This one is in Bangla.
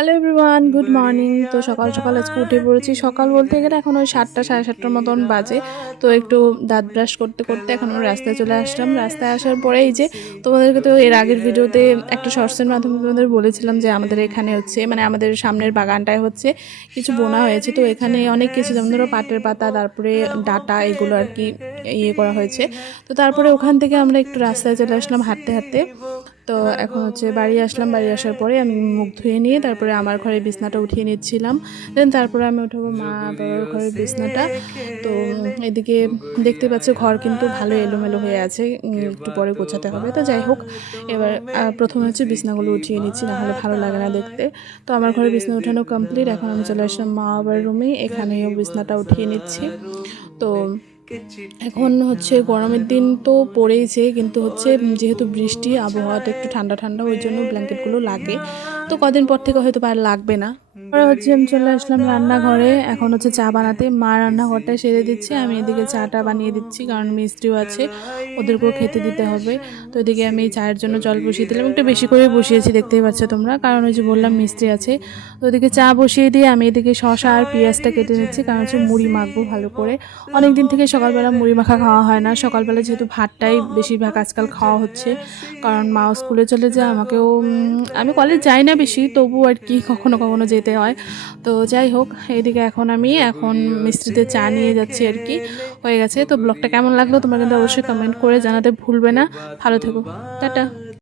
Hello everyone, good morning. তো সকাল সকাল আজকে উঠে পড়েছি। সকাল বলতে গেলে এখন ওই 7টা সাড়ে 7টার মতন বাজে। তো একটু দাঁত ব্রাশ করতে করতে এখন আমরা রাস্তায় চলে আসলাম। রাস্তায় আসার পরে এই যে তোমাদেরকে তো এর আগের ভিডিওতে একটা শর্টসের মাধ্যমে তোমাদের বলেছিলাম যে আমাদের এখানে হচ্ছে মানে আমাদের সামনের বাগানটায় হচ্ছে কিছু বোনা হয়েছে। তো এখানে অনেক কিছু যেমন ধরো পাটের পাতা, তারপরে ডাঁটা, এগুলো আর কি ইয়ে করা হয়েছে। তো তারপরে ওখান থেকে আমরা একটু রাস্তায় চলে আসলাম হাঁটতে হাঁটতে। তো এখন হচ্ছে বাড়ি আসলাম। বাড়ি আসার পরে আমি মুখ ধুয়ে নিয়ে তারপরে আমার ঘরে বিছনাটা উঠিয়ে নিচ্ছিলাম। দেন তারপরে আমি উঠাবো মা বাবার ঘরের বিছনাটা। তো এদিকে দেখতে পাচ্ছি ঘর কিন্তু ভালো এলোমেলো হয়ে আছে, একটু পরে গোছাতে হবে। তো যাই হোক, এবার প্রথমে হচ্ছে বিছনাগুলো উঠিয়ে নিচ্ছি, নাহলে ভালো লাগে না দেখতে। তো আমার ঘরে বিছনা উঠানো কমপ্লিট। এখন আমি চলে আসলাম মা বাবার রুমে, এখানেও বিছনাটা উঠিয়ে নিচ্ছি। তো এখন হচ্ছে গরমের দিন তো পড়েইছে, কিন্তু হচ্ছে যেহেতু বৃষ্টি, আবহাওয়াটা একটু ঠান্ডা ঠান্ডা, ওই জন্য ব্ল্যাঙ্কেটগুলো লাগে। তো কদিন পর থেকে হয়তো আর লাগবে না। পরে হচ্ছে আমি চলে আসলাম রান্নাঘরে। এখন হচ্ছে চা বানাতে, মা রান্নাঘরটা সেরে দিচ্ছে, আমি এদিকে চাটা বানিয়ে দিচ্ছি, কারণ মিস্ত্রিও আছে, ওদেরকেও খেতে দিতে হবে। তো এদিকে আমি চায়ের জন্য জল বসিয়ে দিলাম, একটু বেশি করে বসিয়েছি, দেখতেই পাচ্ছ তোমরা, কারণ ওই যে বললাম মিস্ত্রি আছে। তো ওদিকে চা বসিয়ে দিয়ে আমি এদিকে শসা আর পেঁয়াজটা কেটে নিচ্ছি, কারণ হচ্ছে মুড়ি মাখবো ভালো করে। অনেক দিন থেকে সকালবেলা মুড়ি মাখা খাওয়া হয় না। সকালবেলা যেহেতু ভাতটাই বেশিরভাগ আজকাল খাওয়া হচ্ছে, কারণ মাও স্কুলে চলে যায়, আমাকেও আমি কলেজ যাই না বেশি, তবু আর কি কখনো কখনো যেতে হয়। তো যাই হোক, এদিকে এখন মিস্ত্রিতে চা নিয়ে যাচ্ছি আর কি। হয়ে গেছে। তো ব্লগটা কেমন লাগলো তোমরা কিন্তু অবশ্যই কমেন্ট করে জানাতে ভুলবে না। ভালো থেকো, টাটা।